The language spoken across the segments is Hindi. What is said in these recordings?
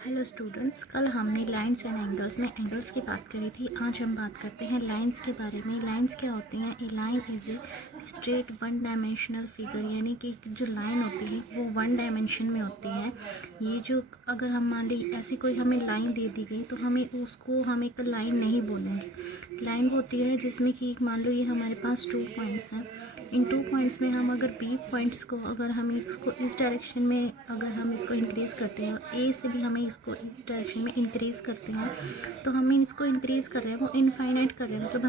हेलो स्टूडेंट्स, कल हमने लाइंस एंड एंगल्स में एंगल्स की बात करी थी। आज हम बात करते हैं लाइंस के बारे में। लाइंस क्या होती हैं? A line is a straight one dimensional figure, यानी कि जो लाइन होती है वो वन डायमेंशन में होती है। ये जो अगर हम मान ली ऐसी कोई हमें लाइन दे दी गई तो हम एक लाइन नहीं बोलेंगे। लाइन वो होती है जिसमें कि मान लो ये हमारे पास 2 पॉइंट्स हैं। इन 2 पॉइंट्स में हम अगर बी पॉइंट्स को अगर हम इसको इस डायरेक्शन में अगर हम इसको इंक्रीज़ करते हैं, ए से भी हमें इसको इस डायरेक्शन में इंक्रीज़ करते हैं, तो हम इसको इंक्रीज़ कर रहे हैं, वो इनफाइनाइट कर रहे हैं। मतलब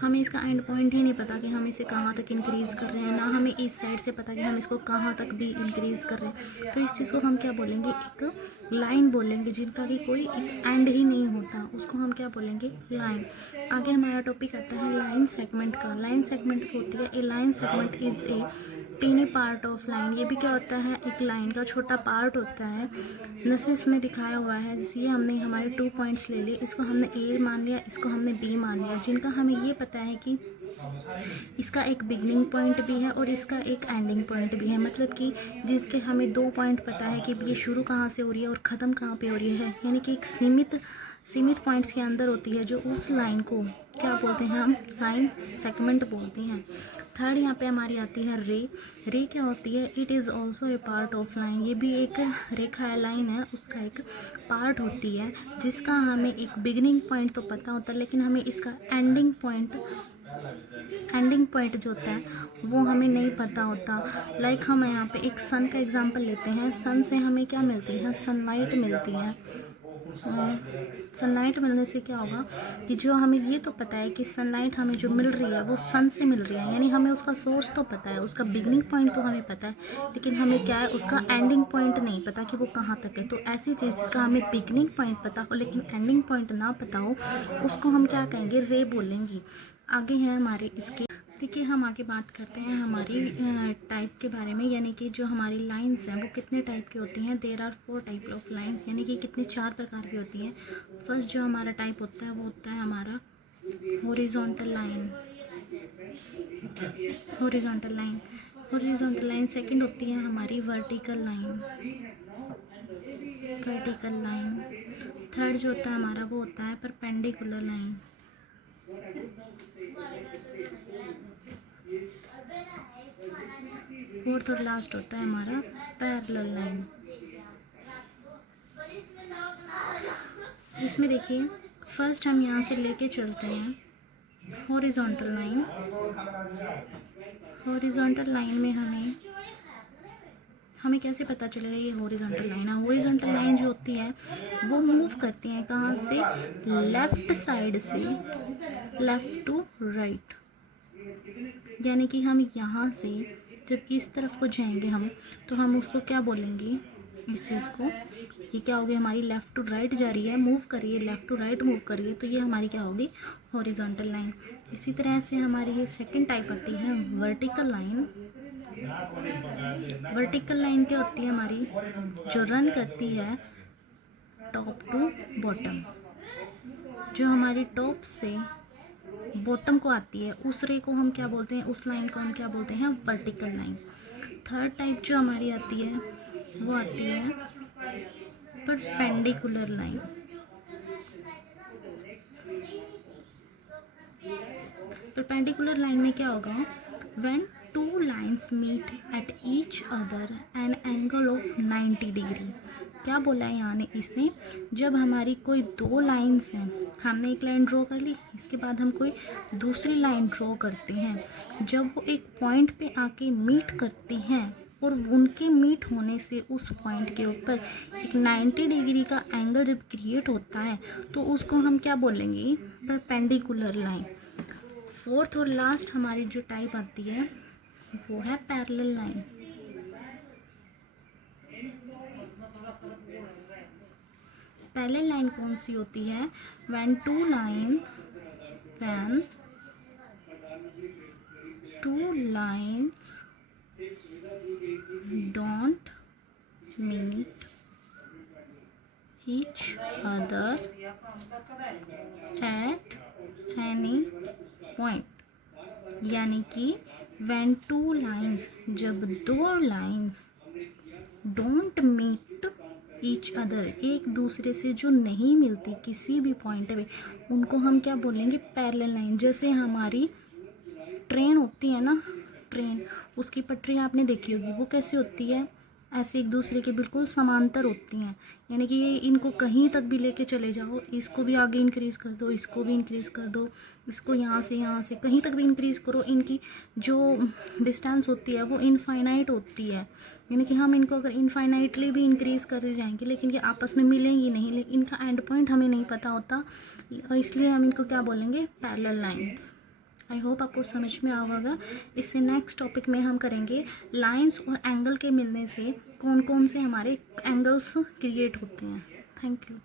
हमें इसका एंड पॉइंट ही नहीं पता कि हम इसे कहाँ तक इंक्रीज़ कर रहे हैं, ना हमें इस साइड से पता कि हम इसको कहाँ तक भी इंक्रीज़ कर रहे हैं। तो इस चीज़ को हम क्या बोलेंगे? एक लाइन बोलेंगे, जिनका कि कोई एक एंड ही नहीं होता, उसको हम क्या बोलेंगे? लाइन। आगे हमारा टॉपिक आता है लाइन सेगमेंट का। लाइन सेगमेंट होती है a line segment is a tiny part of line. ये भी क्या होता है? एक लाइन का छोटा पार्ट होता है। जैसे इसमें दिखाया हुआ है, जैसे ये हमने हमारे 2 पॉइंट्स ले लिए, इसको हमने ए मान लिया, इसको हमने बी मान लिया, जिनका हमें ये पता है कि इसका एक बिगनिंग पॉइंट भी है और इसका एक एंडिंग पॉइंट भी है। मतलब कि जिसके हमें 2 पॉइंट पता है कि ये शुरू कहाँ से हो रही है और ख़त्म कहाँ पे हो रही है, यानी कि एक सीमित पॉइंट्स के अंदर होती है, जो उस लाइन को क्या बोलते हैं? हम लाइन सेगमेंट बोलते हैं। थर्ड यहाँ पे हमारी आती है रे। रे क्या होती है? It is also a part of line. ये भी एक रेखा है, लाइन है, उसका एक पार्ट होती है, जिसका हमें एक बिगिनिंग पॉइंट तो पता होता है, लेकिन हमें इसका एंडिंग पॉइंट जो होता है वो हमें नहीं पता होता। लाइक हम यहाँ पे एक सन का एग्जांपल लेते हैं। सन से हमें क्या मिलती है? सनलाइट मिलती है। सनलाइट मिलने से क्या होगा कि जो हमें ये तो पता है कि सनलाइट हमें जो मिल रही है वो सन से मिल रही है, यानी हमें उसका सोर्स तो पता है, उसका बिगनिंग पॉइंट तो हमें पता है, लेकिन हमें क्या है? उसका एंडिंग पॉइंट नहीं पता कि वो कहाँ तक है। तो ऐसी चीज़ जिसका हमें बिगनिंग पॉइंट पता हो लेकिन एंडिंग पॉइंट ना पता हो, उसको हम क्या कहेंगे? रे बोलेंगे। आगे है हमारे इसके। देखिए, हम आगे बात करते हैं हमारी टाइप के बारे में, यानी कि जो हमारी लाइंस हैं वो कितने टाइप की होती हैं। There are 4 type of lines, यानी कि कितने 4 प्रकार की होती हैं। फर्स्ट जो हमारा टाइप होता है वो होता है हमारा horizontal line. Horizontal line horizontal line. Second होती है हमारी vertical line. Vertical line. Third जो होता है हमारा वो होता है परपेंडिकुलर लाइन। फोर्थ और लास्ट होता है हमारा पैरेलल लाइन। इसमें देखिए, फर्स्ट हम यहाँ से लेके चलते हैं हॉरिजॉन्टल लाइन। हॉरिजॉन्टल लाइन में हमें कैसे पता चलेगा ये हॉरिजॉन्टल लाइन है? हॉरिजॉन्टल लाइन जो होती है वो मूव करती है कहाँ से? लेफ्ट साइड से लेफ्ट टू राइट। यानी कि हम यहाँ से जब इस तरफ को जाएंगे हम, तो हम उसको क्या बोलेंगे? इस चीज़ को, ये क्या होगी? हमारी लेफ़्ट टू राइट जा रही है, मूव कर रही है, लेफ़्ट टू राइट मूव कर रही है, तो ये हमारी क्या होगी? Horizontal line. इसी तरह से हमारी ये सेकंड टाइप आती है वर्टिकल लाइन। वर्टिकल लाइन क्या होती है हमारी? जो रन करती है टॉप टू बॉटम, जो हमारी टॉप से बॉटम को आती है, उस रे को हम क्या बोलते हैं? उस लाइन को हम क्या बोलते हैं? Vertical line. थर्ड टाइप जो हमारी आती है वो आती है परपेंडिकुलर लाइन। परपेंडिकुलर लाइन में क्या होगा? When 2 lines meet at each other an angle of 90 degree. क्या बोला है यहाँ ने इसने? जब हमारी कोई 2 लाइन्स हैं, हमने एक लाइन ड्रॉ कर ली, इसके बाद हम कोई दूसरी लाइन ड्रॉ करते हैं, जब वो एक पॉइंट पे आके मीट करती हैं और उनके मीट होने से उस पॉइंट के ऊपर एक 90 डिग्री का एंगल जब क्रिएट होता है, तो उसको हम क्या बोलेंगे? Perpendicular line. फोर्थ और लास्ट हमारी जो टाइप आती है वो है पैरेलल लाइन। पैरेलल लाइन कौन सी होती है? When two lines don't meet each other at any point। यानी कि when 2 lines, जब 2 lines don't meet each other, एक दूसरे से जो नहीं मिलती किसी भी पॉइंट पे, उनको हम क्या बोलेंगे, पैरेलल लाइन। जैसे हमारी ट्रेन होती है ना, ट्रेन, उसकी पटरी आपने देखी होगी, वो कैसी होती है, ऐसे एक दूसरे के बिल्कुल समांतर होती हैं। यानी कि इनको कहीं तक भी लेके चले जाओ, इसको भी आगे इंक्रीज़ कर दो, इसको भी इंक्रीज़ कर दो, इसको यहाँ से कहीं तक भी इंक्रीज़ करो, इनकी जो डिस्टेंस होती है वो इनफाइनाइट होती है। यानी कि हम इनको अगर इनफाइनाइटली भी इंक्रीज़ कर जाएंगे, लेकिन ये आपस में मिलेंगी नहीं, लेकिन इनका एंड पॉइंट हमें नहीं पता होता, इसलिए हम इनको क्या बोलेंगे, पैरेलल लाइंस। आई होप आपको समझ में आ होगा। इससे नेक्स्ट टॉपिक में हम करेंगे लाइंस और एंगल के मिलने से कौन कौन से हमारे एंगल्स क्रिएट होते हैं। Thank you.